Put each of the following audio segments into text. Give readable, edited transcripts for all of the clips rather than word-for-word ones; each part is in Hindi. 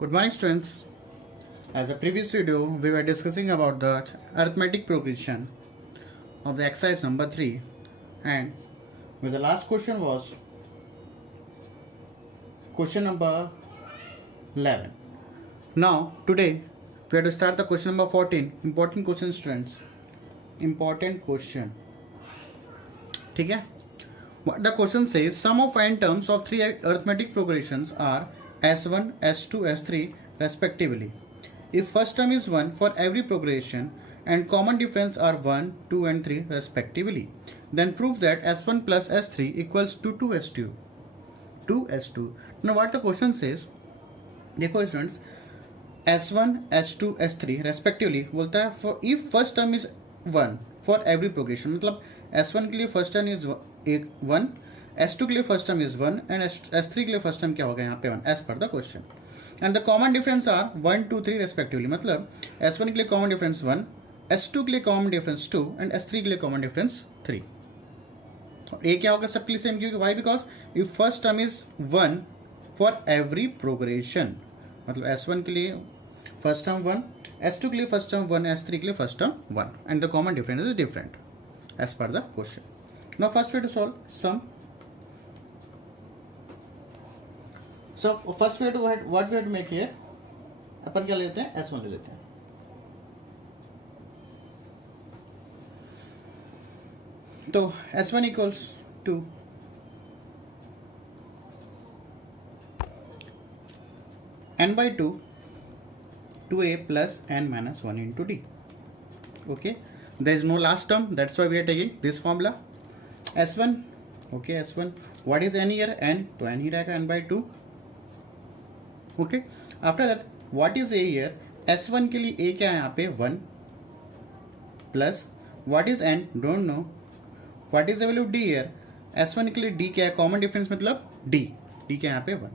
Good morning, students. As a previous video, we were discussing about the arithmetic progression of the exercise number 3, and where the last question was question number 11. Now, today we have to start the question number 14. Important question, students. Important question. ठीक है? What the question says, sum of n terms of three arithmetic progressions are S1, S2, S3 respectively. If first term is 1 for every progression and common difference are 1, 2 and 3 respectively, then prove that S1 plus S3 equals to 2S2. 2S2. Now what the question says, देखो students, S1, S2, S3 respectively बोलता है for if first term is 1 for every progression, मतलब S1 के लिए first term is 1, S2 के लिए first term is 1 and S3 के लिए फर्स्ट टर्म क्या होगा यहाँ पे 1 as per the question. And the common difference are 1, 2, 3 respectively, मतलब S1 के लिए कॉमन डिफरेंस 1, S2 के लिए कॉमन डिफरेंस 2 एंड S3 के लिए कॉमन डिफरेंस 3. ये क्या होगा सबके लिए सेम, क्योंकि why because if first term is 1 for every progression, मतलब S1 के लिए फर्स्ट टर्म 1, S2 के लिए फर्स्ट टर्म 1, S3 के लिए first term 1 and the common difference is different as per the question. Now first way to solve sum. So first we have to what we have to make here, अपन क्या लेते हैं, S1 ले लेते हैं. तो S1 equals to n by 2 2a plus n minus 1 into d. Okay, there is no last term, that's why we are taking this formula. S1, okay, S1, what is n here, n, तो n ही रहेगा n by 2. Okay, after that what is a here, S1 के लिए a क्या है यहाँ पे 1 plus what is n, don't know. What is the value d here, S1 के लिए d क्या है, कॉमन डिफरेंस मतलब d क्या है यहाँ पे 1.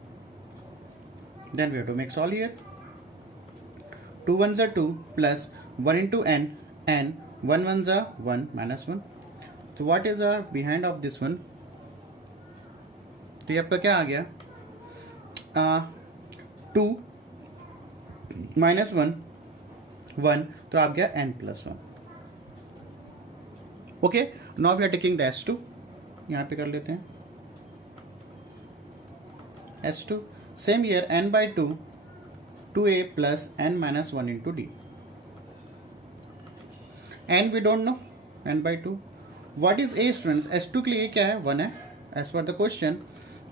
Then we have to make solve here. 2 1s are 2 plus 1 into n, 1 1s are 1 minus 1. तो what is our behind of this one, तो ये आपका क्या आ गया, 2 minus 1 1, तो आप गया n plus 1. Okay, now we are taking the S2, यहाँ पे कर लेते हैं S2, same here n by 2 2a plus n minus 1 into d. n we don't know, n by 2. what is a, students, S2 के लिए क्या है 1 है as per the question.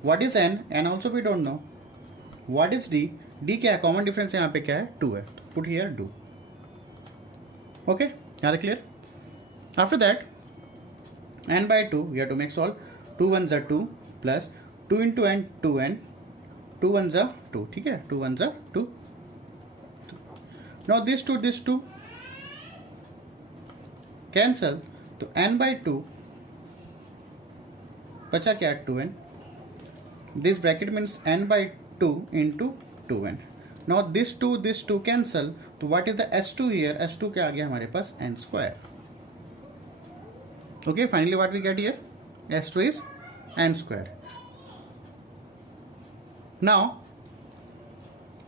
what is n, n also we don't know. What is d, d क्या है, कॉमन डिफरेंस यहाँ पे क्या है 2 है, पुट हियर डू. ओके, यहाँ clear. After that n by 2 we have to make solve. 2 1s are 2 plus 2 into n 2n, 2 1s are 2, ठीक है, 2 1s are 2. Now this 2 cancel, तो n by 2 बचा क्या 2n. This bracket means n by 2 into 2n. Now this 2 cancel, तो what is the S2 here, S2 क्या आ गया हमारे पास n square. Okay, finally what we get here, S2 is n square. Now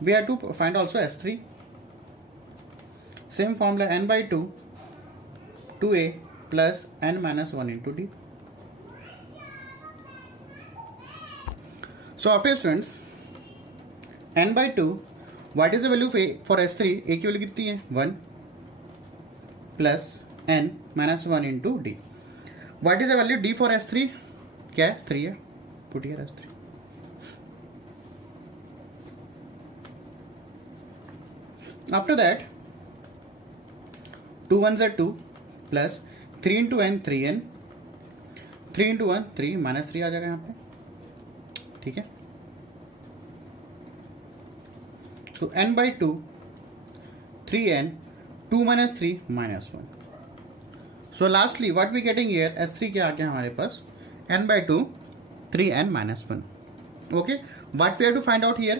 we have to find also S3. Same formula, n by 2 2a plus n minus 1 into d. So after students, n by 2, what is the value for S3, a की वैल्यू कितनी है 1 plus n minus 1 into d. what is the value d for S3, क्या है 3 है, put here S3. After that 2 1s are 2 plus 3 into n 3n, 3 into 1 3 minus 3 आ जाएगा यहाँ पे, ठीक है. So n by 2 3n, 2 minus 3 minus 1. So lastly what we getting here, S3 क्या आ गया हमारे पास, n by 2 3n minus 1. Okay, what we have to find out here,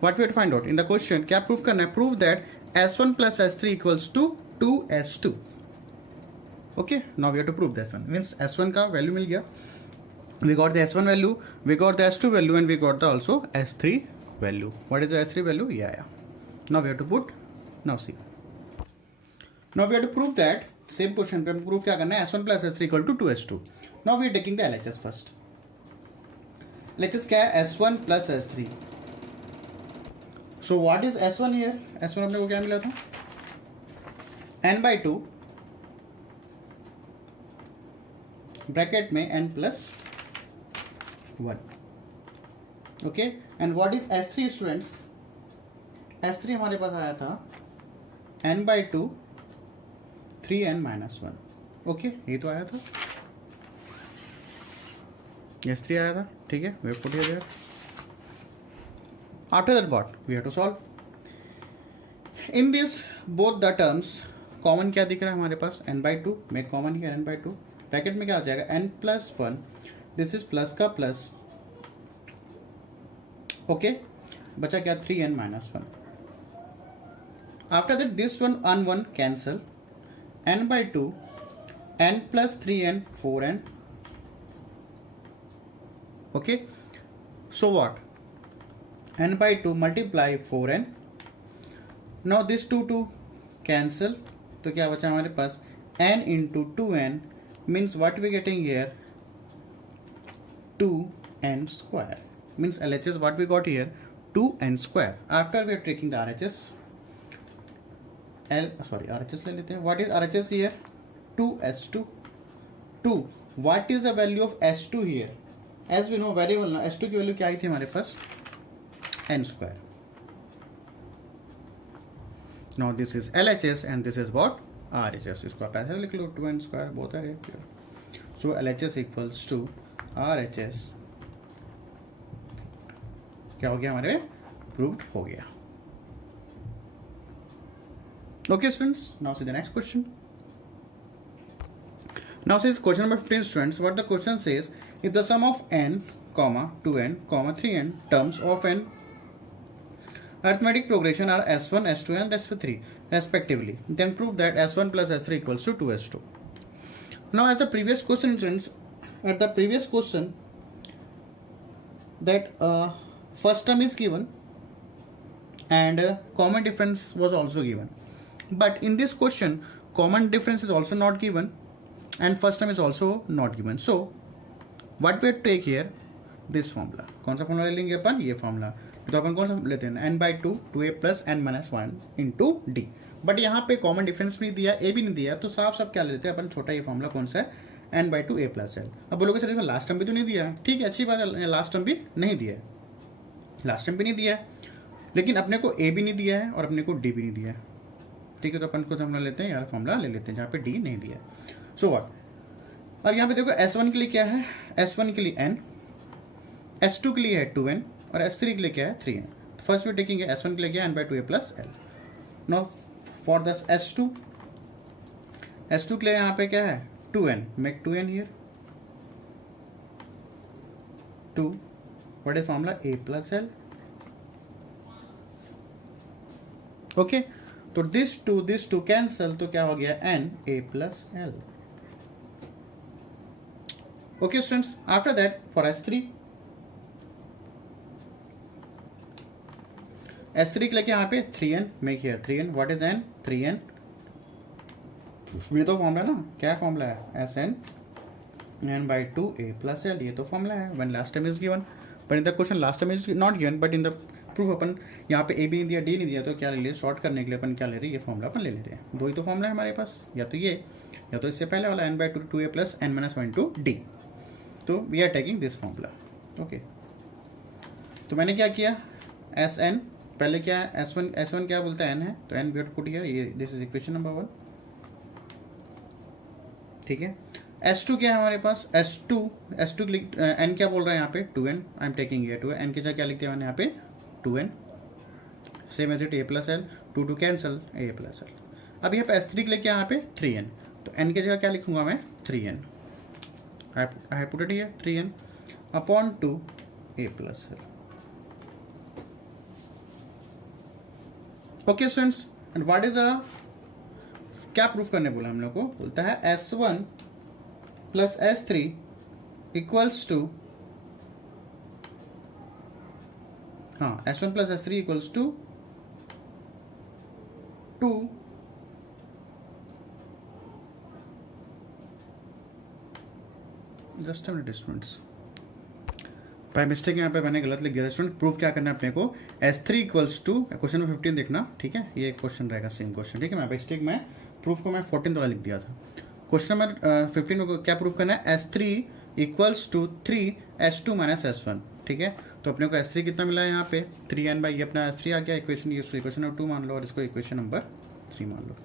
what we have to find out in the question, क्या प्रूफ करना है, prove that S1 plus S3 equals to 2S2. Okay, now we have to prove this one, means S1 का वैल्यू मिल गया, we got the S1 value, we got the S2 value and we got the also S3 value. What is the S3 value? Yeah. Now we have to put, now see. Now we have to prove that same question पे हम prove क्या करना है, S1 plus S3 equal to 2S2. Now we are taking the LHS first. LHS क्या है? S1 plus S3. So what is S1 here? S1 अपने को क्या मिला था? N by 2 ब्रैकेट में n plus 1. Okay, and what is S3 students? S3 हमारे पास आया था n by 2 3n minus 1. Okay, ये तो आया था, S3 आया था, ठीक है. We have put here there. After that what? We have to solve. In this both the terms common क्या दिख रहा है हमारे पास? n by 2. Make common here n by 2. Bracket में क्या हो जाएगा? n plus 1. This is plus का प्लस. ओके, बचा क्या? 3n minus 1. After that this one and 1 cancel. n by 2 n plus 3n 4n. Okay, so what? n by 2 multiply 4n. Now this 2 cancel. तो क्या बचा हमारे पास? n into 2n means what we getting here? 2n square. Means LHS what we got here? 2n square. After we are taking the RHS, RHS ले लेते हैं. What is RHS here? 2s2. 2. What is the value of s2 here? As we know very well now, s2 की वैल्यू क्या आई थी हमारे पास? n square. Now this is LHS and this is what? RHS. इसको आप ऐसे लिख लो, 2n square both are here. So LHS equals to RHS. क्या हो गया हमारे? Proved हो गया. Okay students, now see the next question. Now see question number 15 students. What the question says, if the sum of n, 2n, 3n terms of an arithmetic progression are s1, s2 and s3 respectively, then prove that s1 plus s3 equals to 2s2. Now as the previous question students, at the previous question that first term is given and common difference was also given. But in this question, common difference is also not given and first term is also not given. So what we take here? This formula. कौन सा फॉर्मूला लेंगे अपन? ये फॉर्मूला. तो अपन कौन सा लेते हैं? n by 2 2a plus n minus 1 into d. But यहाँ पे कॉमन डिफरेंस भी दिया, a भी नहीं दिया, तो साफ सब क्या लेते हैं अपन? छोटा ये फॉर्मूला कौन सा है? n by 2 a plus l. अब बोलोगे सर इसमें लास्ट टर्म भी तो नहीं दिया है. ठीक है, अच्छी बात है, लास्ट टर्म भी नहीं दिया है, लास्ट टर्म भी नहीं दिया है, लेकिन अपने को a भी नहीं दिया है और अपने को d भी नहीं दिया है. ठीक है, तो अपन को फॉर्मूला लेते हैं, यार फॉर्मूला ले लेते हैं जहाँ पे d नहीं दिया है. So what? अब यहाँ पे देखो s1 के लिए क्या है? s1 के लिए n, s2 के लिए है 2n और s3 के लिए क्या है? 3n. First we taking s1 के लिए क्या है? n by 2a plus l. Now for this s2 के लिए यहाँ पे क्या है? 2n. Make 2n here. 2. What is formula? a plus l. Okay, तो दिस टू कैंसल, तो क्या हो गया? n a plus l. Okay students, after that for s3 के लिए यहाँ पे 3n. Make here 3n. What is n? 3n. ये तो फॉर्मूला ना, क्या फॉर्मूला है? sn n by 2a plus l. ये तो फॉर्मूला है when last term is given, but in the question last term is not given, but in the proof अपन यहाँ पे a भी नहीं दिया, d नहीं दिया, तो क्या ले लिया? शॉर्ट करने के लिए अपन क्या ले रहे हैं? ये फॉर्मूला अपन ले ले रहे हैं. दो ही तो फॉर्मूला है हमारे पास, या तो ये या तो इससे पहले वाला n by 2a plus n minus 1 into d. तो we are taking this formula. Okay, तो मैंने क्या किया? एस एन पहले क्या है? एस वन क्या बोलता है? n है, तो n we have to put here. ये दिस इज इक्वेशन नंबर 1. ठीक है. s2 क्या है हमारे पास? s2 n क्या बोल रहा है यहाँ पे? 2n. I am taking here 2n. n की जगह क्या लिखते हैं मैंने यहाँ पे? 2n. Same as it a plus l. 2 cancel, a plus l. अब यहाँ पे s3 के लिए क्या यहाँ पे? 3n. तो n की जगह क्या लिखूंगा मैं? 3n. I have put it here 3n upon 2 a plus l. Okay students, and what is क्या प्रूफ करने बोला हम लोग को? बोलता है s1 plus s3 equals to हाँ S1 plus S3 equals to 2 just minute students, by mistake यहाँ पे मैंने गलत लिख दिया था स्टूडेंट। प्रूफ क्या करना है अपने को, S3 equals to question number 15 देखना, ठीक है, ये क्वेश्चन रहेगा सेम क्वेश्चन, ठीक है। मैं मिस्टेक में प्रूफ को मैं 14 वाला लिख दिया था। क्वेश्चन नंबर 15 में क्या प्रूफ करना है, S3 equals to 3 S2 minus S1, ठीक है। तो अपने को S3 कितना मिला है यहाँ पे 3n बाई, ये अपना S3 आ गया इक्वेशन, ये इसको इक्वेशन नंबर 2 मान लो और इसको इक्वेशन नंबर 3 मान लो।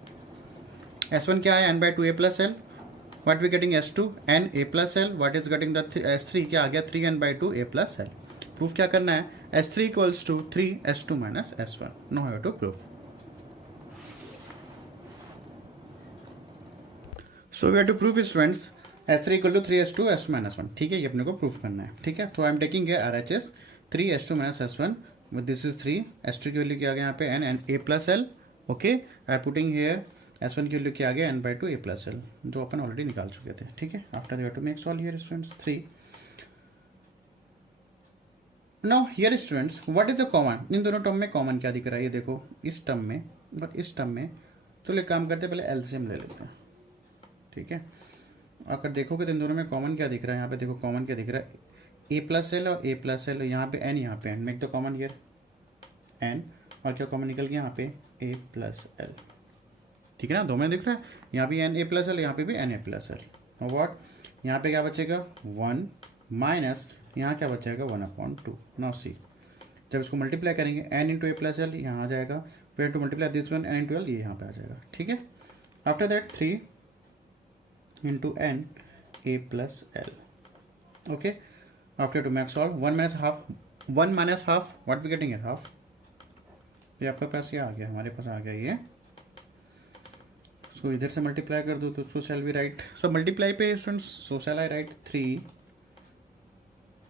S1 क्या है, n by 2a plus L, what we getting S2 n a plus l, what is getting the S3 क्या आ गया 3n by 2 a plus l। Proof क्या करना है, S3 equals to 3 S2 minus S1, no have to prove। so we have to prove students S3 equal to 3 S2 S2 minus 1, ठीक है, ये अपने को प्रूफ करना है, ठीक है। तो I am taking RHS 3 S2 minus S1, this is 3, S2 की वैल्यू क्या आ गया यहाँ पे n a plus l, okay. I putting here S1 की वैल्यू क्या आ गया n by 2 a plus l, जो अपन ऑलरेडी निकाल चुके थे, ठीक है। After that to make solve here students 3। Now here students what is the common, इन दोनों टर्म में कॉमन क्या दिख रहा है, ये देखो इस टर्म में और इस टर्म में। चलो एक काम करते हैं, पहले एलसीएम ले लेते हैं, ठीक है। अगर देखोगे तो इन दोनों में कॉमन क्या दिख रहा है, यहाँ पे देखो कॉमन क्या दिख रहा है, a प्लस एल और a प्लस एल, यहाँ पे n, यहाँ पे n, make the common here n, और क्या कॉमन निकल गया यहाँ पे a प्लस एल, ठीक है ना, दो में दिख रहा है, यहाँ भी एन ए प्लस एल, यहाँ पे भी n a plus l. What, यहाँ पे क्या बचेगा 1 माइनस, यहाँ क्या बचेगा 1/2। नाउ सी, जब इसको मल्टीप्लाई करेंगे n into a plus l यहाँ आ जाएगा, फिर to multiply this one n into l, ये यहाँ पे आ जाएगा, ठीक है। After that 3 into n a plus l, okay. After to make solve 1 minus half, what we getting है हाफ, ये आपके पास ये आ गया, हमारे पास आ गया ये, इसको इधर से मल्टीप्लाई कर दो तो so shall we write, so multiply पे students, so shall I write 3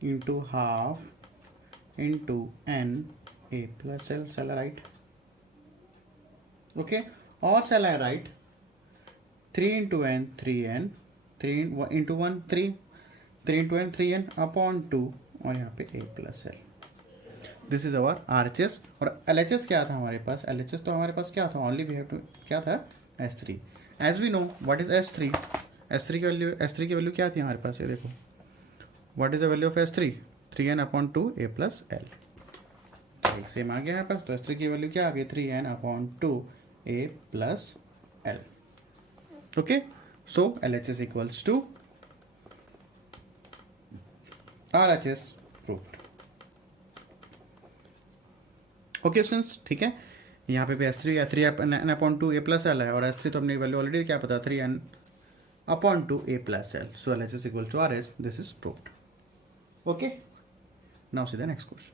into half into n a plus l, shall I write, okay. और shall I write 3 into n 3n, 3 into 1 3, 3 into n 3n upon 2, और यहाँ पे a plus l. This is our RHS। और LHS क्या था हमारे पास, LHS तो हमारे पास क्या था, ओनली वी हैव टू, क्या था S3। As we know what is S3, S3 की वैल्यू क्या थी हमारे पास, ये देखो what is the value of S3, 3n upon 2 a plus l, same आ गया यहाँ पास। तो S3 की वैल्यू क्या आ गई 3n upon 2 a plus l, okay. So LHS equals to RHS proved, okay students, ठीक है। यहाँ पे भी S3 n upon 2 a plus l है, और S3 तो अपनी वैल्यू ऑलरेडी क्या पता 3n upon 2 a plus l, so LHS equal to RS, this is proved, okay. Now see the next question.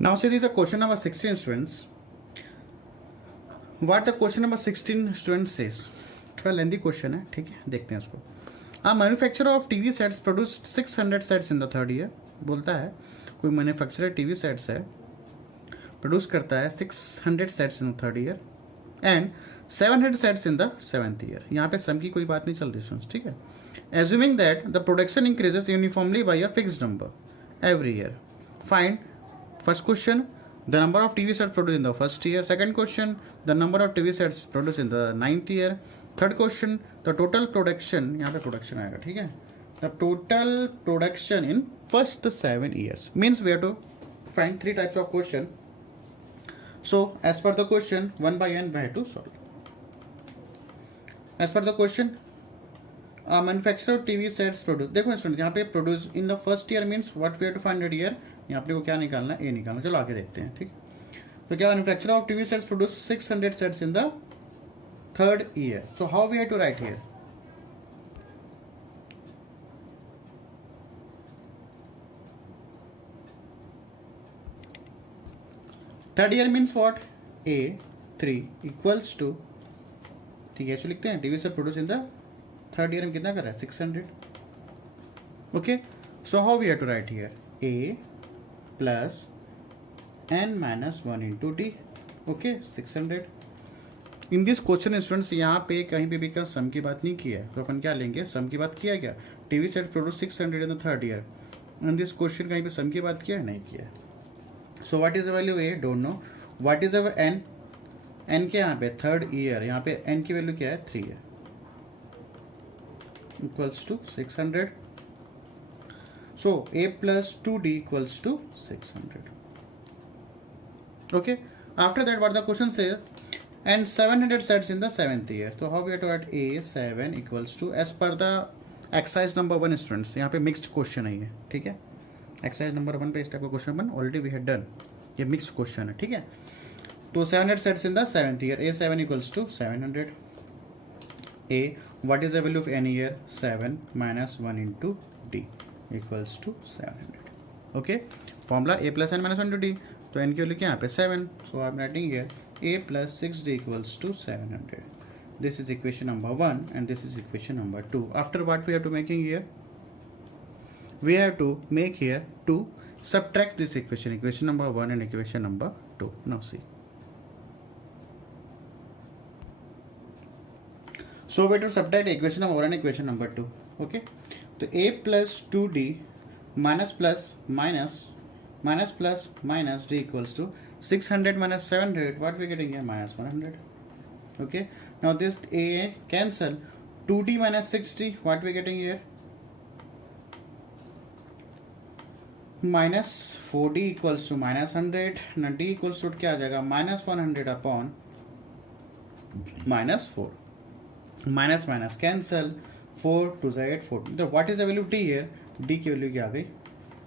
Now see this question number 16 students. What the question number 16 students says, थोड़ा लेंथी क्वेश्चन है, ठीक है, देखते हैं उसको। A manufacturer of TV sets produced 600 sets in the third year, बोलता है कोई मैन्युफैक्चरर टीवी सेट्स है, प्रोड्यूस करता है 600 sets in the third year and 700 sets in the seventh year. यहाँ पे सम की कोई बात नहीं चल रही, ठीक है। Assuming that the production increases uniformly by a fixed number every year, find first question the number of TV sets produced in the first year, second question the number of TV sets produced in the 9th year, third question the total production, यहाँ पे production आएगा, ठीक है, the total production in first 7 years, means we have to find 3 types of question. So as per the question 1 by n we have to solve. As per the question manufacturer TV sets produce, देखो स्टूडेंट यहाँ पे produce in the first year means what we have to find it here, यहाँ पे को क्या निकालना है, ए निकालना। चलो आगे देखते हैं, ठीक। तो क्या manufacturer of TV sets produce 600 sets in the third year, so how we have to write here, third year means what, A3 equals to, ठीक है, लिखते हैं TV set produce in the third year में कितना कर रहा है 600, okay. So how we have to write here, A plus n minus 1 into d, okay 600। In this question students यहाँ पे कहीं पे भी का सम की बात नहीं की है, तो अपन क्या लेंगे, सम की बात किया गया, TV set produce 600 in the third year, and this question कहीं पे सम की बात किया है, नहीं किया है. So what is the value a, don't know. What is the n, n के यहाँ पे थर्ड ईयर, यहाँ पे एन की वैल्यू क्या है 3 है, equals to 600. So a plus 2d equals to 600. Okay, after that what the question says, and 700 sets in the 7th year. So how we have to write a7 equals to, as per the exercise number 1 students, यहाँ पे mixed question है ये, ठीक है. exercise number 1 पे इस टाइप का क्वेश्चन अपन ऑलरेडी वी हैड डन, ये मिक्स्ड क्वेश्चन है, ठीक है. तो 700 sets in the 7th year, a7 equals to 700. a, what is the value of n year, 7 minus 1 into d equals to 700. okay, formula a plus n minus 1 into d. तो n की वैल्यू क्या यहाँ पे 7. So I am writing here a plus 6d equals to 700. This is equation number 1 and this is equation number 2. After what we have to making here, we have to make here to subtract this equation, equation number 1 and equation number 2. Now see, so we have to subtract equation number 1 and equation number 2. okay, तो a plus 2d minus plus minus plus minus d equals to 600 minus 700, what we getting here, minus 100. okay, now this a cancel, 2d minus 6d, what we getting here, minus 4d equals to minus 100. now d equals to क्या आ जाएगा, minus 100 upon minus 4. minus minus cancel, 4 to the 8, 4. So what is the value of d here, d की वैल्यू क्या आ गई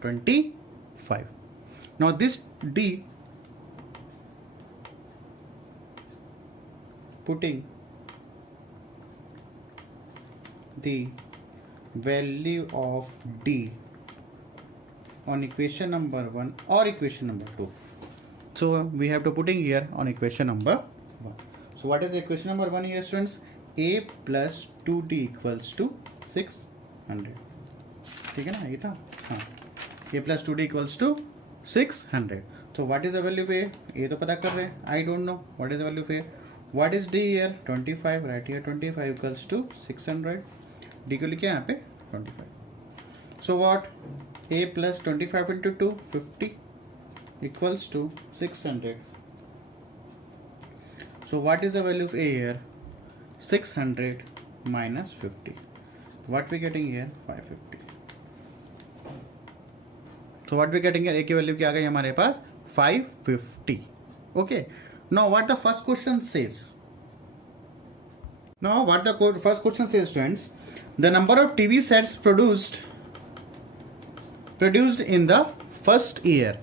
25. now this d, putting the value of d on equation number 1 or equation number 2. so we have to putting here on equation number 1. so what is the equation number 1 here students, a plus 2d equals to 600. ठीक है ना, ये था. हाँ, a plus 2d equals to 600. so what is the value of a, ये तो पता कर रहे हैं, I don't know what is the value of a. what is d here, 25. right here 25 equals to 600. d को लिखे यहाँ पे 25. so what, a plus 25 into 2, 50 equals to 600. so what is the value of a here, 600 minus 50, what we getting here, 550. so what we getting here, a की वैल्यू क्या आ गई हमारे पास 550. okay, now what the first question says, now what the first question says students, the number of TV sets produced in the first year.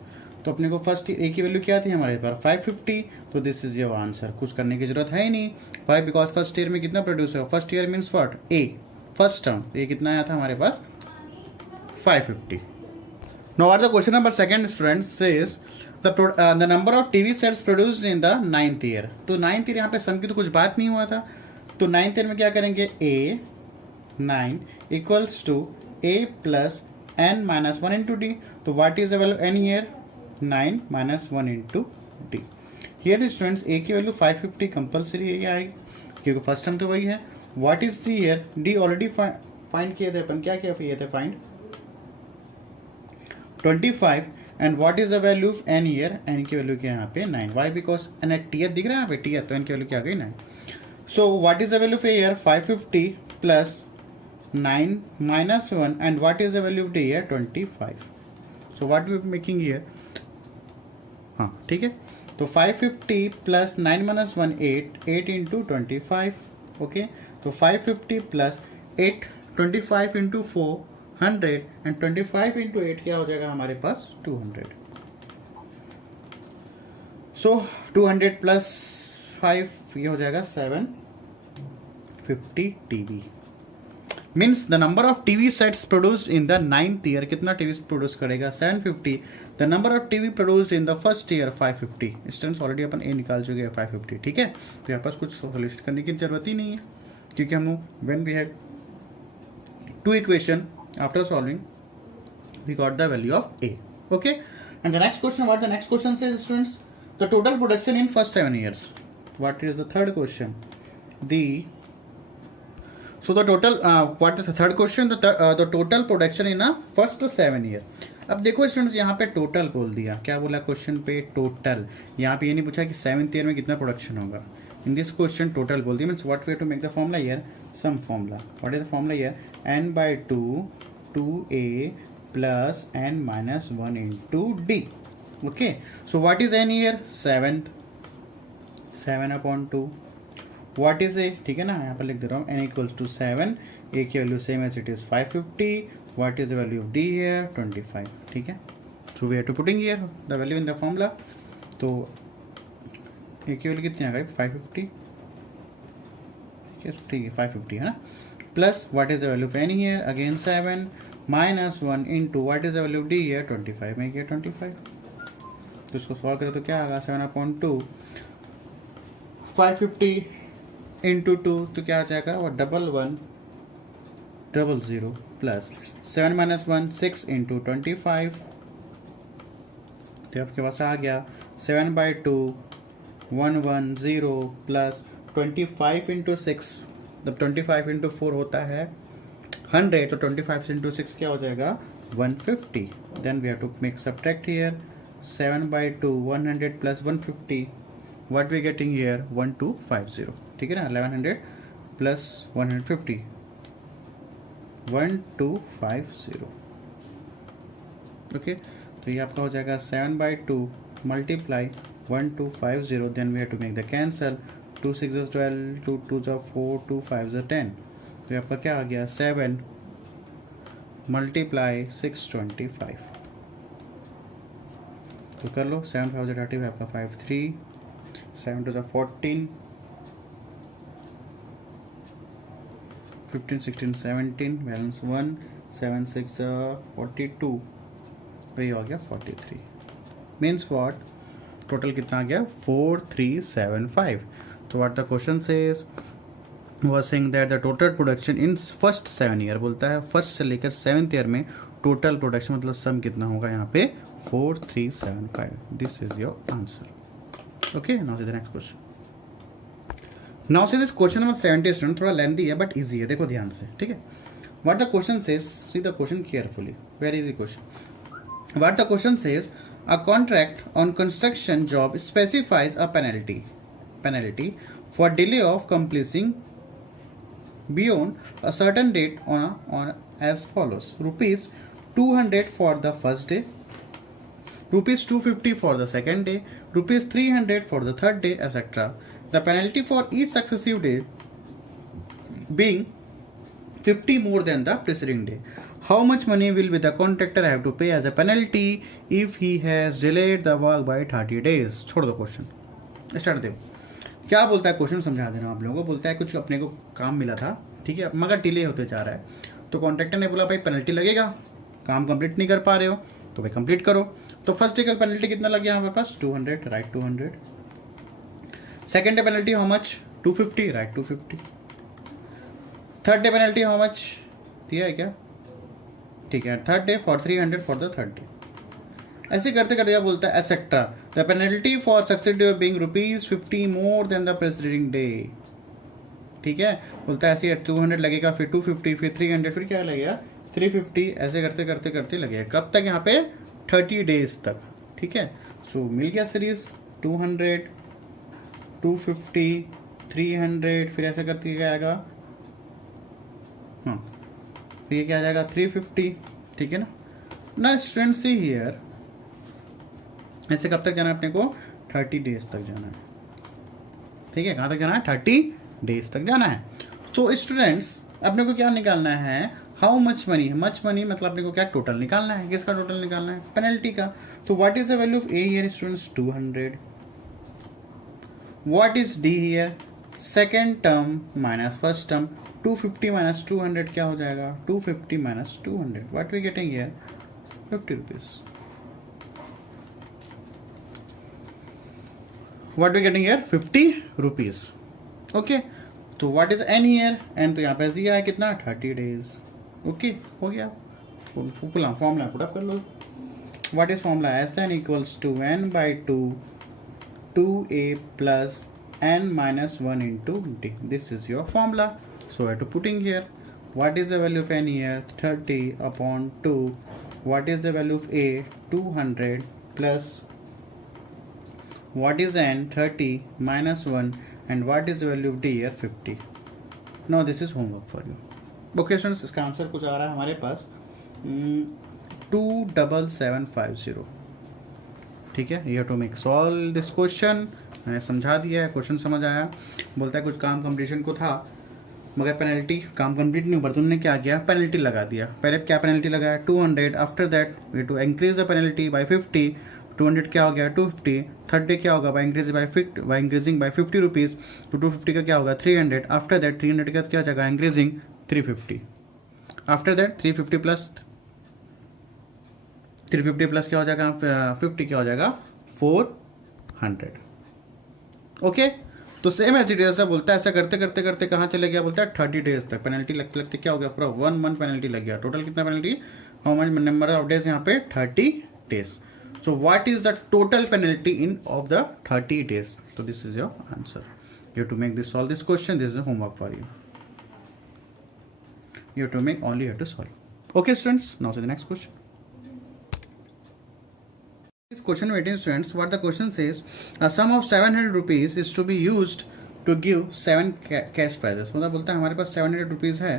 तो अपने को फर्स्ट ए की वैल्यू क्या थी हमारे पास 550. तो दिस इज योर आंसर, कुछ करने की जरूरत है ही नहीं. वाई, बिकॉज फर्स्ट ईयर में कितना प्रोड्यूस हुआ, first year means what, a first term, a कितना आया था हमारे पास 550. Now what the question number second student says the number of TV sets produced in the 9th year. तो 9th ईयर यहाँ पे सम की तो कुछ बात नहीं हुआ था. तो 9th ईयर में क्या करेंगे, a 9 equals to a plus n minus 1 into d. तो what is the value n here, 9 minus 1 into d. here the students a की वैल्यू 550 कंपल्सरी है, ये आएगी क्योंकि फर्स्ट टर्म तो वही है. what is d here, d already find किए थे अपन, क्या किया थे find 25. and what is the value of n here, n की वैल्यू क्या यहाँ पे 9. why, because n टी दिख रहा है यहाँ पे, टी तो n की वैल्यू क्या आ गई 9. so what is the value of a here, 550 plus 9 minus 1 and what is the value of d here, 25. so what we are making here, हाँ ठीक है. तो 550 plus 9 minus 1 8 into 25. okay, तो 550 plus 8 25 into 4 100 and 25 into 8 क्या हो जाएगा हमारे पास 200. so 200 plus 5 ये हो जाएगा 750 TV. Means the number of TV sets produced in the 9th year, कितना टीवी प्रोड्यूस करेगा 750. The number of TV produced in the first year 550. Students already अपन ए निकाल चुके हैं 550. ठीक है, तो यहाँ पास कुछ सोल्यूशन करने की जरूरत ही नहीं है क्योंकि हम when we have two equation after solving we got the value of a. Okay, and the next question, what the next question says students, the total production in first 7 years. What is the third question, the So the total, what is the third question? The total production in a first 7 year. अब देखो स्टूडेंट्स यहाँ पे टोटल बोल दिया, क्या बोला क्वेश्चन पे? टोटल। यहाँ पे ये नहीं पूछा कि 7th ईयर में कितना प्रोडक्शन होगा। इन दिस क्वेश्चन टोटल बोल दिया, means what way to make the formula here? Sum formula. What is the formula here? n/2 2a plus n minus 1 into d. Okay, so what is n here? 7th, 7/2. What is a? ठीक है ना, यहाँ पर लिख दे रहा हूँ n equals to 7, a की value same as it is 550. What is the value of d here? 25. ठीक है, so we have to putting here the value in the formula. तो a की वैल्यू कितनी आ गई? 550. ठीक है 550 है ना, plus what is the value of n here? Again 7 minus 1 into what is the value of d here? 25 में किया 25. तो इसको सॉल्व करें तो क्या आएगा? 7/2 550 इंटू 2 तो क्या आ जाएगा? वो 1100 प्लस 7 माइनस 1 6 इंटू 25. तो आपके पास आ गया 7/2 110 प्लस 25 इंटू 6. जब 25 इंटू 4 होता है 100, तो 25 इंटू 6 क्या हो जाएगा? 150. Then we have to make subtract here 7/2 100 plus 150. What we getting here? 1250. ठीक है ना, 1100 प्लस 150 1250. ओके, तो ये आपका हो जाएगा 7/2 multiply 1250. Then we have to make the cancel. 2 6 12, 2 2 4, 2 5 10. तो आपका क्या आ गया? 7 मल्टीप्लाई 625. तो कर लो 7 5 30 आपका 5 3 7 2 14 15 16 17 बैलेंस 1 7 6 42. तो ये हो गया 43. Means what? टोटल कितना आ गया? 4375. तो what the question says was saying that the total production in first 7 year, बोलता है फर्स्ट से लेकर 7th ईयर में टोटल प्रोडक्शन मतलब सम कितना होगा यहाँ पे? 4375. This is your answer. Okay, now see the next question. Now see this question number 70 student, थोड़ा लेंथी है बट इजी है, देखो ध्यान से. ठीक है, what the question says, see the question carefully, very easy question. What the question says, a contract on construction job specifies a penalty for delay of completing beyond a certain date on as follows: rupees 200 for the first day, rupees 250 for the second day, rupees 300 for the third day, etc. The penalty for each successive day being 50 more than the preceding day. How much money will be the contractor have to pay as a penalty if he has delayed the work by 30 days? छोड़ दो क्वेश्चन, स्टार्ट दो. क्या बोलता है क्वेश्चन, समझा दे रहा हूँ आप लोगों को. बोलता है कुछ अपने को काम मिला था, ठीक है, मगर डिले होते जा रहा है. तो कॉन्ट्रैक्टर ने बोला भाई पेनल्टी लगेगा, काम कंप्लीट नहीं कर पा रहे हो तो भाई कंप्लीट करो. तो फर्स्ट डे का पेनल्टी कितना लग गया हमारे पास? 200, right 200. Second day penalty how much? 250, right 250. Third day penalty how much दिया है क्या? ठीक है, third day for 300 for the third day. ऐसे करते करते क्या बोलता है? Etcetera the penalty for successive day being ₹50 more than the presiding day. ठीक है, बोलता है ऐसे 200 लगेगा, फिर 250, फिर 300, फिर क्या लगेगा? 350. ऐसे करते करते करते लगेगा कब तक? यहाँ पे 30 डेज तक. ठीक है, सो मिल गया सीरीज 200 250 300, फिर ऐसे करते क्या आएगा? हाँ, फिर ये क्या आ जाएगा? 350. ठीक है ना. ना स्टूडेंट सी हियर, ऐसे कब तक जाना है अपने को? 30 डेज तक जाना है. ठीक है, कहाँ तक जाना है? 30 डेज तक जाना है. सो स्टूडेंट्स अपने को क्या निकालना है? How much money. Much money मतलब अपने को क्या? टोटल निकालना है. किसका टोटल निकालना है? पेनल्टी का. तो what is the value of a here students? 200. What is d here? Second term minus first term. 250 minus 200 क्या हो जाएगा? 250 minus 200. What we getting here? 50 rupees. What we getting here? 50 rupees. Okay. तो what is n here? n तो यहाँ पे दिया है कितना? 30 days. Okay, हो गया. फॉर्मूला पुट अप कर लो. What is formula? Sn equals to n/2 2a plus n minus 1 into d. This is your formula. So I have to putting here, what is the value of n here? 30 upon 2. What is the value of a? 200 plus what is n? 30 minus 1, and what is the value of d here? 50. Now this is homework for you. Okay students, इसका आंसर कुछ आ रहा है हमारे पास 27750. ठीक है, you have to make solve this question. मैंने समझा दिया है, क्वेश्चन समझ आया. बोलता है कुछ काम कंप्लीशन को था मगर पेनल्टी, काम कंप्लीट नहीं हुआ, तुमने क्या किया? पेनल्टी लगा दिया. पहले क्या पेनल्टी लगाया? 200. After that we to increase the penalty by 50. 200 क्या हो गया? 250. थर्ड डे क्या होगा? By increasing by 50 rupees. तो 250 का क्या होगा? 300. आफ्टर दैट 300 का क्या हो जाएगा? इंक्रीजिंग 350. आफ्टर दैट 350 प्लस क्या हो जाएगा? 50 क्या हो जाएगा? 400. ओके, तो सेम एज इट इज ऐसा बोलता है. ऐसा करते करते करते कहाँ चले गया? बोलता है 30 डेज तक पेनल्टी लगते लगते क्या हो गया? पूरा 1 मंथ पेनल्टी लग गया. टोटल कितना penalty? How much number of days? यहाँ पे 30 days. So what is the total penalty in of the 30 days? So this is your answer. You have to make this, solve this question. This is a homework for you. You have to make, only you have to solve. Okay students, now to the next question. This question waiting students, what the question says, a sum of 700 rupees is to be used to give 7 cash prizes. मतलब बोलता है हमारे पास 700 रुपीज़ है,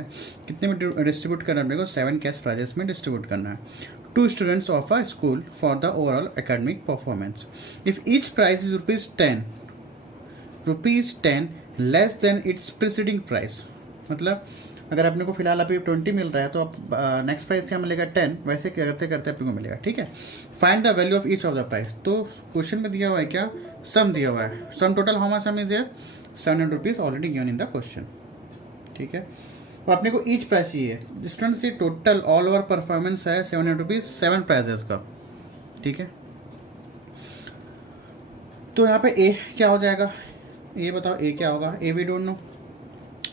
कितने में डिस्ट्रीब्यूट करना है? मेरे को 7 कैश प्राइजेस में डिस्ट्रीब्यूट करना है. 2 students of a school for the overall academic performance. If each prize is rupees 10 less than its preceding price. मतलब अगर अपने को फिलहाल अभी 20 मिल रहा है तो अब नेक्स्ट प्राइस क्या मिलेगा? 10. वैसे करते करते अपने को मिलेगा. ठीक है, find the value of each of the price. तो क्वेश्चन में दिया हुआ है क्या? सम दिया हुआ है. Sum total how much some is here? 700 rupees already given in the question. ठीक है, तो अपने को ईच प्राइस चाहिए. स्टूडेंट्स ये टोटल ऑल ओवर परफॉर्मेंस है 700 रुपीज 7 प्राइजेस का. ठीक है, तो यहाँ पे ए क्या हो जाएगा? ये बताओ ए क्या होगा? A V don't no.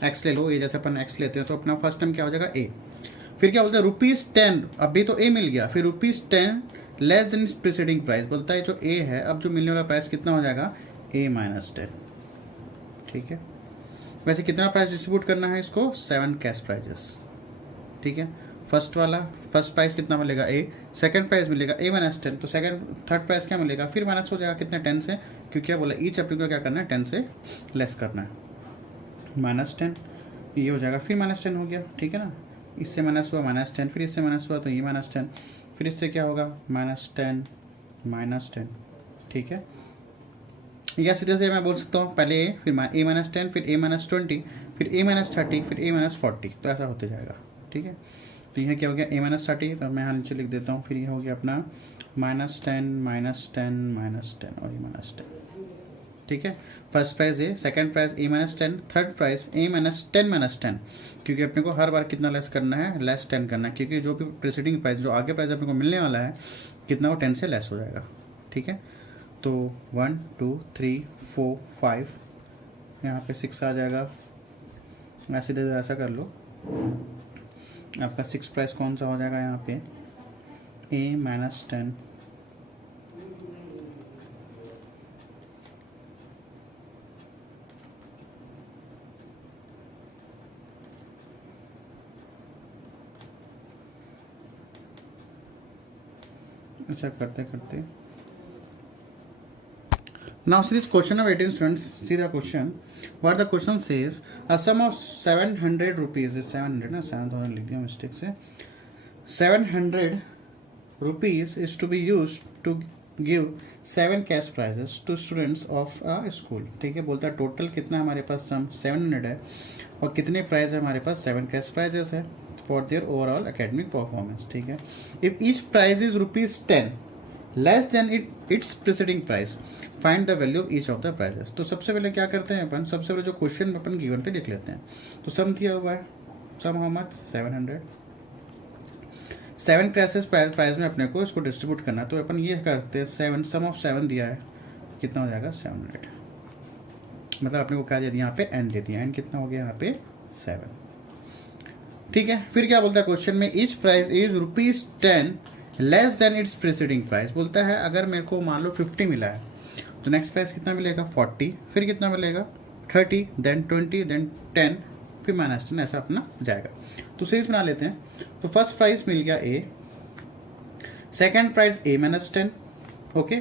X ले लो, ए जैसे अपन एक्स लेते हैं तो अपना फर्स्ट टर्म क्या हो जाएगा? ए. फिर क्या बोलता है? रुपीज 10. अभी तो ए मिल गया, फिर rupees 10 less then preceding price. बोलता है जो ए है अब जो मिलने वाला प्राइस कितना हो जाएगा? ए माइनस 10. ठीक है, वैसे कितना प्राइस डिस्ट्रीब्यूट करना है इसको? 7 कैश प्राइजेस. ठीक है, फर्स्ट प्राइस कितना मिलेगा? ए. सेकंड प्राइस मिलेगा ए माइनस 10. तो थर्ड प्राइस क्या मिलेगा? फिर माइनस हो जाएगा कितने? 10 से, क्योंकि क्या बोला? ईच अपने को क्या करना है? 10 से लेस करना है. माइनस 10 ये हो जाएगा, फिर माइनस 10 हो गया. ठीक है ना, इससे माइनस हुआ माइनस 10, फिर इससे माइनस हुआ तो ये माइनस 10, फिर इससे क्या होगा? Minus 10 minus 10. ठीक है, या सीधे से मैं बोल सकता हूँ पहले ए, फिर ए माइनस 10, फिर ए माइनस 20, फिर ए माइनस 30, फिर ए माइनस 40. तो ऐसा होते जाएगा. ठीक है, तो यह क्या हो गया? ए माइनस 30. तो मैं यहाँ नीचे लिख देता हूँ. फिर ये हो गया अपना माइनस 10 माइनस 10 माइनस 10 और ए माइनस 10. ठीक है, फर्स्ट प्राइस ए, सेकंड प्राइस ए माइनस 10, थर्ड प्राइस ए माइनस 10 माइनस 10. क्योंकि अपने को हर बार कितना लेस करना है? लेस 10 करना है, क्योंकि जो भी प्रीसीडिंग प्राइस, जो आगे प्राइस अपने को मिलने वाला है कितना, वो 10 से लेस हो जाएगा. ठीक है, तो 1 2 3 4 5, यहाँ पे 6 आ जाएगा. ऐसे दे ऐसा कर लो, आपका 6 प्राइस कौन सा हो जाएगा? यहाँ पे ए माइनस 10 ऐसा करते करते. Now see this question of 18 students. See the question. What the question says, a sum of 700 rupees is 700 ना 7000 लिख दिया मिस्टेक से. 700 rupees is to be used to give 7 cash prizes to students of a school. ठीक है, बोलता है टोटल कितना हमारे पास सम 700 है और कितने प्राइज है हमारे पास? 7 कैश प्राइजेस है for their overall academic performance. ठीक है, if each prize is rupees 10 less than it's preceding price, find the value of each of the prizes. तो सबसे पहले क्या करते हैं अपन? सबसे पहले जो क्वेश्चन अपन गिवन पे लिख लेते हैं. तो सम दिया हुआ है, sum how much? 700. 7 classes price में अपने को इसको डिस्ट्रीब्यूट करना. तो अपन ये करते हैं 7, सम ऑफ 7 दिया है, कितना हो जाएगा? 700. मतलब अपने को क्या दे दिया? यहाँ पे n दे दिया. n कितना हो गया यहाँ पे? 7. ठीक है, फिर क्या बोलता है क्वेश्चन में? Each price is rupees 10 less than it's preceding price. बोलता है अगर मेरे को मान लो 50 मिला है तो नेक्स्ट प्राइस कितना मिलेगा? 40. फिर कितना मिलेगा? 30, देन 20, देन 10, फिर -10 ऐसा अपना जाएगा। तो सीरीज बना लेते हैं। तो फर्स्ट प्राइस मिल गया A, second price A -10, okay.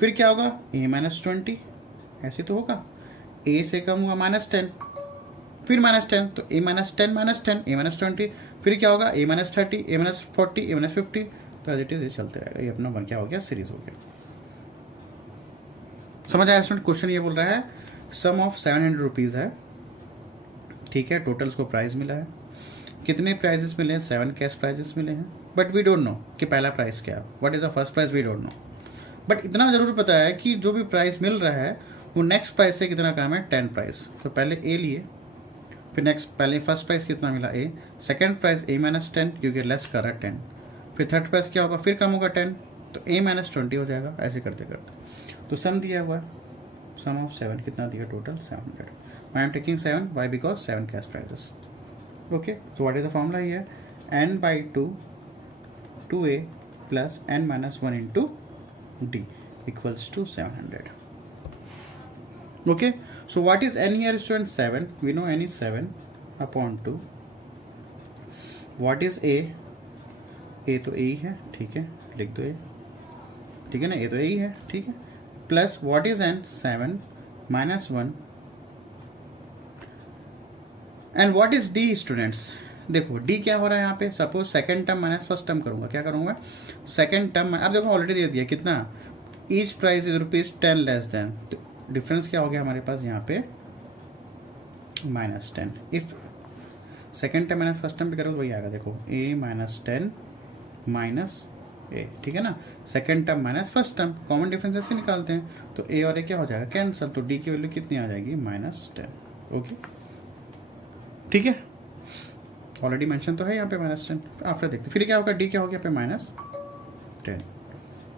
फिर क्या होगा A -20, ऐसे तो होगा। A से कम हुआ -10, फिर -10, तो A -10 -10 A -20, फिर क्या होगा A -30 A -40 A -50, तो एज इट इज ये चलते रहेगा। ये अपना क्या हो गया, सीरीज हो गया। समझ आया स्टूडेंट? क्वेश्चन ये बोल रहा है सम ऑफ 700 रुपीज़ है, ठीक है। टोटल उसको प्राइस मिला है। कितने प्राइजेस मिले हैं? 7 कैश प्राइजेस मिले हैं। बट वी डोंट नो कि पहला प्राइस क्या है, what is the first price, we don't know. But इतना जरूर पता है कि जो भी प्राइस मिल रहा है वो नेक्स्ट प्राइस से कितना कम है, 10 प्राइस। तो पहले A लिए, फिर नेक्स्ट पहले फर्स्ट प्राइस कितना मिला A, सेकेंड प्राइस A -10 क्योंकि लेस कर रहा है 10, फिर थर्ड प्राइस क्या होगा, फिर कम होगा 10, तो A -20 हो जाएगा। ऐसे करते करते तो सम दिया हुआ है, सम ऑफ 7 कितना दिया, total 700। I am taking 7, why because 7 cash prices, okay. So what is the formula here, n/2 2A plus n-1 into D equals to 700. Okay, so what is n here, student? 7. We know n is 7 upon 2. What is A? A तो A ही है, ठीक है, लिख दो A, ठीक है ना, A तो A ही है, ठीक है। Plus what is n? 7 minus 1 and what is D, students? देखो D क्या हो रहा है यहाँ पे, suppose second term minus first term करूंगा, क्या करूंगा, सेकंड टर्म। अब देखो ऑलरेडी दे दिया कितना, each price is ₹10 less then, difference क्या हो गया हमारे पास यहाँ पे -10। If second term minus first term भी करो तो वही आएगा, देखो A -10 माइनस A, ठीक है ना। Second term minus first term, common difference ऐसे निकालते हैं, तो A और A क्या हो जाएगा, कैंसल, तो D की वैल्यू कितनी आ जाएगी, -10, ओके, ठीक है। ऑलरेडी मेंशन तो है यहाँ पे -10, आफ्टर देखते फिर क्या होगा, D क्या हो गया पे -10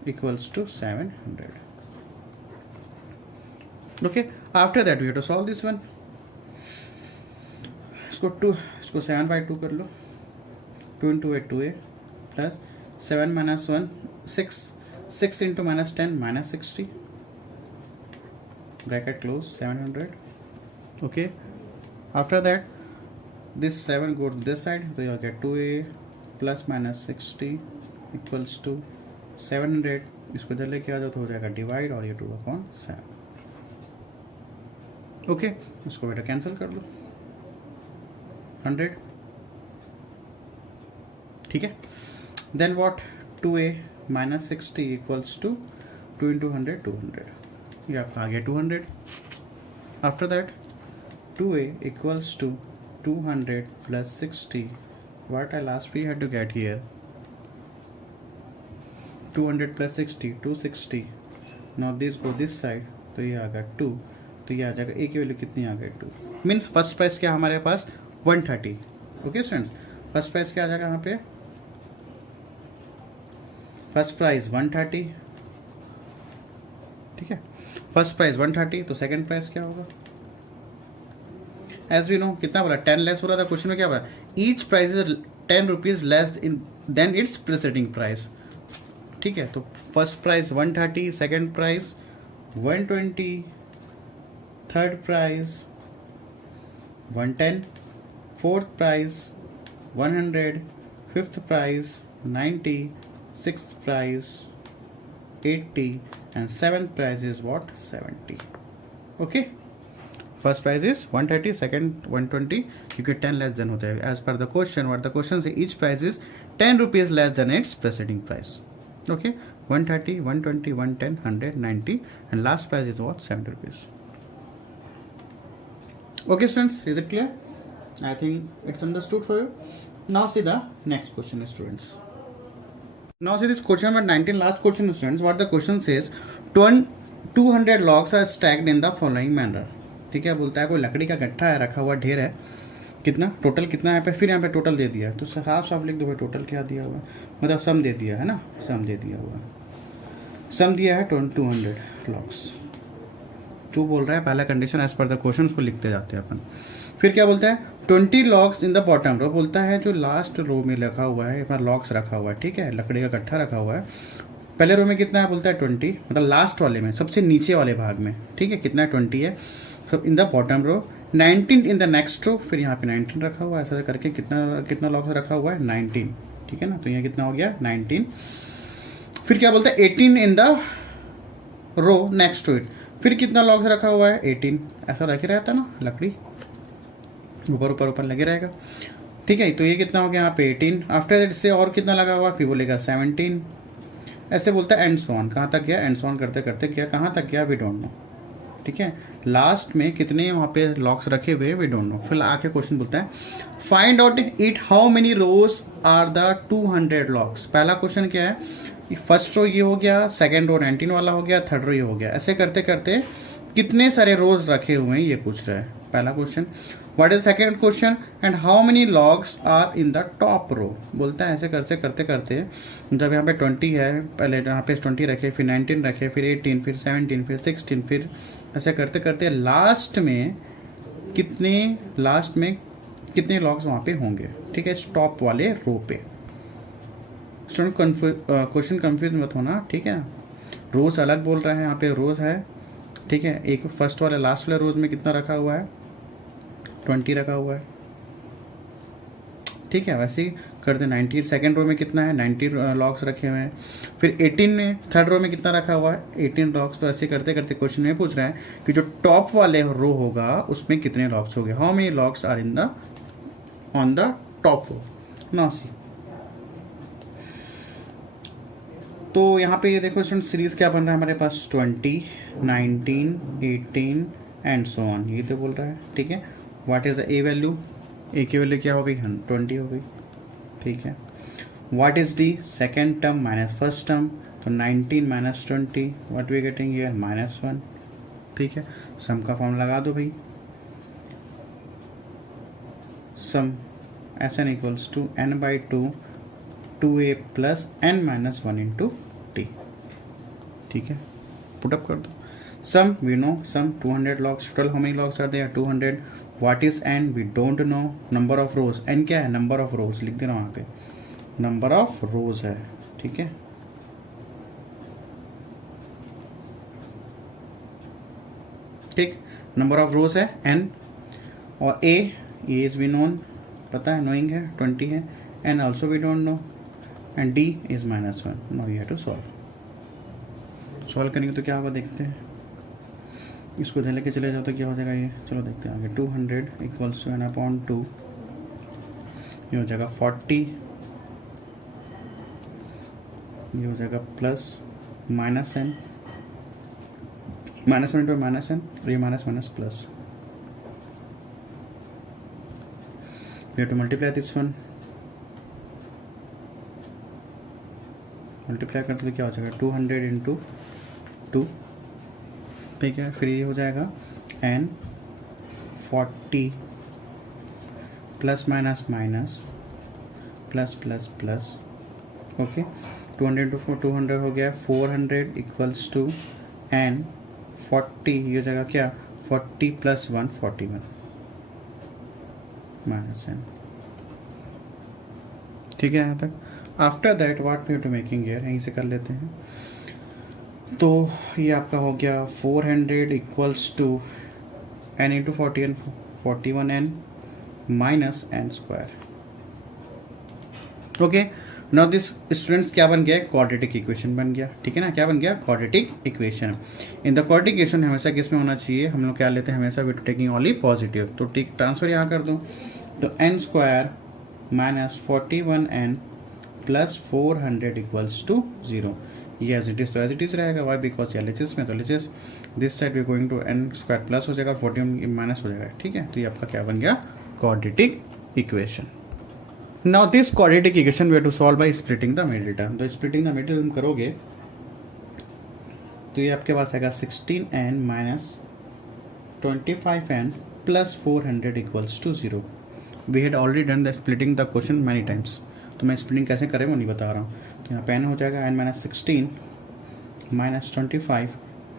equals to 700, okay. After that we have to solve this one, इसको 7/2 कर लो, 2 into 8 2A plus 7 minus 1 6 into -10 -60 bracket close 700, okay। After that this 7 go to this side, so you get 2A plus -60 equals to 700। इसको इधर लेके आ जाओ तो हो जाएगा डिवाइड, और ये 2/7, ओके। इसको बेटा कैंसिल कर लो, 100, ठीक है। Then what, 2A minus 60 equals to 2 into 100 200, ये आपका आ गया 200। After that 2A equals to 200 plus 60, what I last we had to get here, 200 plus 60 260, now this go this side, तो ये आ गया 2, तो ये आ जाएगा A की वैल्यू कितनी आ गई 2, मीन्स फर्स्ट प्राइस क्या हमारे पास 130, ओके स्टूडेंट्स। फर्स्ट प्राइस क्या आ जाएगा यहाँ पे, फर्स्ट प्राइस 130, ठीक है, फर्स्ट प्राइस 130, तो सेकंड प्राइस क्या होगा, एज वी नो कितना बोला, 10 लेस हो रहा था क्वेश्चन में, क्या बोला, each price is 10 rupees less in than it's preceding price, ठीक है। तो first price 130, second price 120, third price 110, fourth price 100, fifth price 90, sixth price 80, and seventh price is what, 70, okay। first price is 130, second 120, क्योंकि 10 less than होता है, as per the question, what the question say, each price is 10 rupees less than its preceding price, okay। 130 120 110 100 90, and last price is what, 70 rupees, okay students, is it clear? I think it's understood for you. Now see the next question, students. Now see this question number 19, last question, students. What the question says, 200 logs are stacked in the following manner, ठीक है। बोलता है कोई लकड़ी का गट्ठा है, रखा हुआ ढेर है, कितना टोटल कितना है यहाँ पे, फिर यहाँ पे टोटल दे दिया है, तो साफ साफ लिख दो भाई टोटल क्या दिया हुआ है, मतलब सम दे दिया है ना, सम दे दिया हुआ है, सम दिया है 200 लॉग्स। जो बोल रहा है पहला condition as per the question, उसको लिखते जाते हैं अपन। फिर क्या बोलता है, 20 logs in the bottom row, बोलता है जो लास्ट रो में रखा हुआ है, अपना लॉग्स रखा हुआ है, ठीक है, लकड़ी का गट्ठा रखा हुआ है, पहले रो में कितना है, बोलता है 20, मतलब लास्ट वाले में सबसे नीचे वाले भाग में, ठीक है, कितना है 20 है, सब in the bottom row 19 in the next row, फिर यहाँ पे 19 रखा हुआ है, ऐसा करके कितना कितना लॉक्स रखा हुआ है 19, ठीक है ना। तो यहाँ कितना हो गया 19। फिर क्या बोलता है 18 in the row next to it, फिर कितना लॉक्स रखा हुआ है 18, ऐसा रखे रहता है ना, लकड़ी ऊपर ऊपर ऊपर लगे रहेगा, ठीक है। तो ये कितना हो गया यहाँ पे 18। आफ्टर दैट से और कितना लगा हुआ, फिर बोलेगा 17, ऐसे बोलता है एंड सो ऑन। कहाँ तक गया, एंड सो ऑन करते करते क्या कहाँ तक गया, वी डोंट नो, ठीक है। लास्ट में कितने वहाँ पे लॉक्स रखे हुए वी डोंट नो। फिर आके क्वेश्चन बोलता है find out it how many rows are the 200 logs. पहला क्वेश्चन क्या है, फर्स्ट रो ये हो गया, सेकंड रो 19 वाला हो गया, थर्ड रो ये हो गया, ऐसे करते करते कितने सारे रोज रखे हुए हैं ये पूछ रहा है पहला question. What is second question, and how many logs are in the top row. बोलता है ऐसे करते करते करते जब यहाँ पे 20 है, पहले यहाँ पे 20 रखे, फिर 19 रखे, फिर 18, फिर 17, फिर 16, फिर ऐसे करते करते लास्ट में कितने लॉग्स वहाँ पे होंगे, ठीक है, टॉप वाले रो पे। स्टूडेंट क्वेश्चन कंफ्यूज मत होना, ठीक है। रोज अलग बोल रहा है, यहाँ पे रोज है, ठीक है। एक फर्स्ट वाले लास्ट वाले रोज में कितना रखा हुआ है 20 रखा हुआ है, ठीक है। वैसे ही कर दे 19 सेकेंड रो में कितना है 90 लॉक्स रखे हुए हैं, फिर 18 में थर्ड रो में कितना रखा हुआ है 18 लॉक्स। तो ऐसे करते करते क्वेश्चन में पूछ रहा है कि जो टॉप वाले रो होगा उसमें कितने लॉक्स हो गए, how many logs are in the on the top row. Now see, तो यहाँ पे ये देखो स्टूडेंट सीरीज क्या बन रहा है हमारे पास 20, 19, 18 एंड सो ऑन, ये तो बोल रहा है, ठीक है। What is the a value, a की वैल्यू क्या हो गई 20 हो गई, ठीक है। What is the second term minus first term, तो 19 minus 20, what we getting here -1, ठीक है। सम का फॉर्म लगा दो भाई, sum S n equals to n/2 2a plus n-1 into t, ठीक है। पुटअप कर दो, sum we know, sum 200 logs, total how many logs are there 200। What is n, we don't know. Number of rows, n क्या है नंबर ऑफ रोज, लिख देना वहां पे नंबर ऑफ रोज है, ठीक है। ठीक, नंबर ऑफ रोज है n, और a इज वी नोन, पता है नोइंग है 20 है, n also we don't know, and d is -1। Now you have to solve करेंगे तो क्या होगा देखते हैं, इसको इधर लेके चले जाओ तो क्या हो जाएगा ये, चलो देखते हैं आगे। 200 इक्वल्स टू n/2, ये हो जाएगा 40, ये हो जाएगा plus minus n, -1 into -n, और ये minus minus plus, we have to multiply this one, multiply करते तो क्या हो जाएगा 200 इंटू 2, ठीक है। फिर ये हो जाएगा n 40 plus minus minus plus plus plus, okay. 200 into 200 हो गया 400 इक्वल्स टू n 40, ये हो जाएगा क्या 40 प्लस 1 41 माइनस n, ठीक है यहाँ तक। After that what we have to making here, यहीं से कर लेते हैं। तो ये आपका हो गया 400 equals to n into 40 41n minus n square, okay. Now this students क्या बन गया, क्वाड्रेटिक इक्वेशन बन गया, ठीक है ना। क्या बन गया quadratic equation. In the quadratic equation हमेशा किस में होना चाहिए, हम लोग क्या लेते हैं हमेशा विद टेकिंग ओनली पॉजिटिव, तो ठीक ट्रांसफर यहाँ कर दूँ तो n square minus 41n plus 400 equals to 0, ये एज इट इज तो एज इट इज रहेगा, वाई बिकॉज एलएचएस में, तो LHS this side we going to n square plus हो जाएगा 41 माइनस हो जाएगा, ठीक है। तो ये आपका क्या बन गया quadratic equation. Now this quadratic equation we have to solve by splitting the middle term. तो स्प्लिटिंग द मिडिल टर्म करोगे तो ये आपके पास आएगा 16n minus 25n plus 400 equals to 0। We had already done the splitting the question many times, तो मैं स्प्लिटिंग कैसे करें वो नहीं बता रहा हूँ। तो यहाँ पे n हो जाएगा n minus 16 minus 25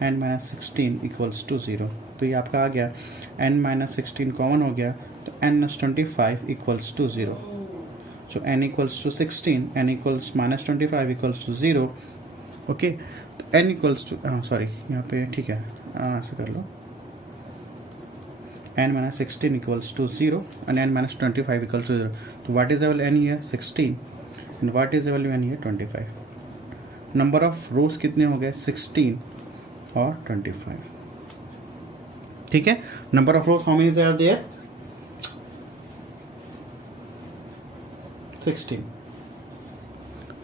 n minus 16 equals to 0। तो ये आपका आ गया n माइनस 16 कॉमन हो गया तो n minus 25 equals to 0। So n equals to 16, n equals minus 25 equals to 0, okay. तो n इक्वल्स टू, हाँ सॉरी यहाँ पे ठीक है, ऐसे कर लो, n minus 16 equals to 0 and n minus 25 equals to 0. So what is the value n here? 16 and what is the value n here? 25. Number of rows कितने हो गए? 16 और 25. ठीक है. Number of rows how many are there? 16.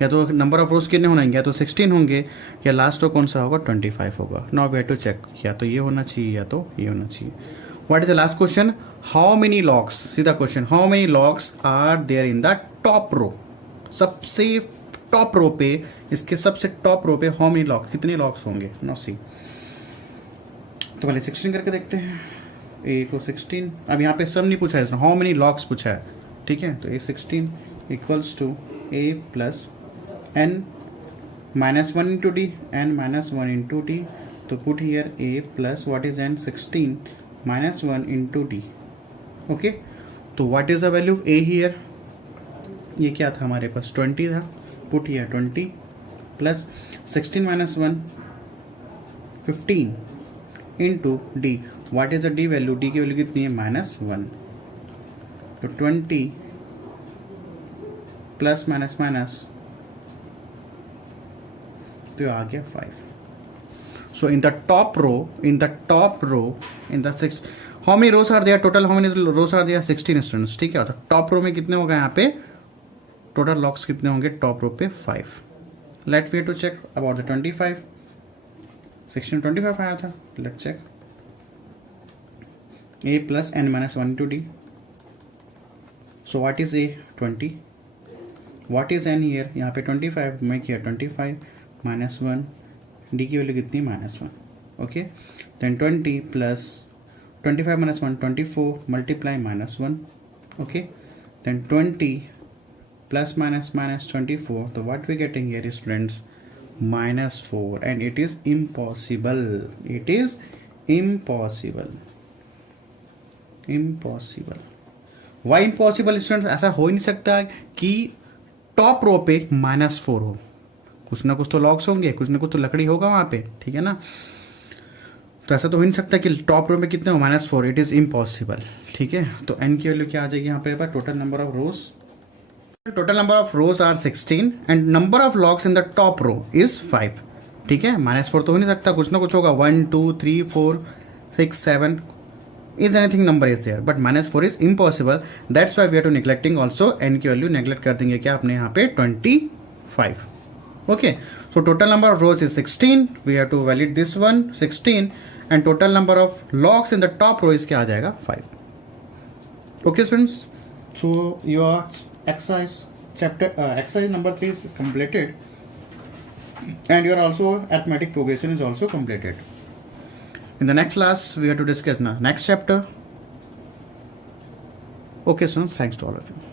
या तो नंबर ऑफ रोज कितने होंगे? या तो 16 होंगे या लास्ट रो कौन सा होगा? 25 होगा. Now we have to check, या तो ये होना चाहिए या तो ये होना चाहिए. What is the last question? How many logs, सीधा question, how many logs are there in the top row? सबसे टॉप रो पे, इसके सबसे टॉप रो पे हाउ मेनी लॉग्स, कितने लॉग्स होंगे? नाउ सी, तो पहले 16 करके देखते हैं. ए को 16, अब यहाँ पे सम नहीं पूछा है, हाउ मेनी लॉग्स पूछा है. ठीक है, तो a 16 equals to a plus n minus 1 into d, n minus 1 into d. तो put here a plus what is n? 16 minus 1 into d. Okay, तो what is the value of a here? ये क्या था हमारे पास? 20 था. put here 20 plus 16 minus 1 15 into d. what is the d value? d की वैल्यू कितनी है? -1. तो 20 प्लस माइनस माइनस तो आ गया 5. So in the top row, in the six, how many rows are there total? how many rows are there? 16 students. ठीक है, तो टॉप रो में कितने होगा? यहाँ पे टोटल लॉक्स कितने होंगे टॉप रो पे? 5. Let we to check about the 25. 16 25 आया था. Let check a plus n minus 1 into d. So what is a? 20. What is n here? यहाँ पे 25, मैं किया 25 माइनस 1, डी की वैल्यू कितनी? -1. ओके, देन 20 प्लस 25 माइनस 1 24 multiply -1. Okay, then 20 plus minus minus 24. तो what we getting here students? -4. And it is impossible. It is impossible. Why impossible students? ऐसा हो ही नहीं सकता कि टॉप रो पे -4 हो. कुछ ना कुछ तो लॉग्स होंगे, कुछ ना कुछ तो लकड़ी होगा वहां पे. ठीक है ना, तो ऐसा तो हो नहीं सकता कि टॉप रो में कितने हो? -4. It is impossible. ठीक है, तो n की वैल्यू क्या आ जाएगी यहाँ पे? Total number of rows, are 16 and number of logs in the top row is 5. ठीक है, -4 तो हो नहीं सकता, कुछ ना कुछ होगा. 1 2 3 4 6 7 is anything number is there, but -4 is impossible. That's why we are to neglecting also n की वैल्यू नेग्लेक्ट कर देंगे क्या अपने यहाँ पे? 25. Okay, so total number of rows is 16. We have to validate this one 16 and total number of logs in the top row is क्या आ जाएगा? 5. Okay students, so your exercise number 3 is completed and your also arithmetic progression is also completed. In the next class we have to discuss now next chapter. Okay students, thanks to all of you.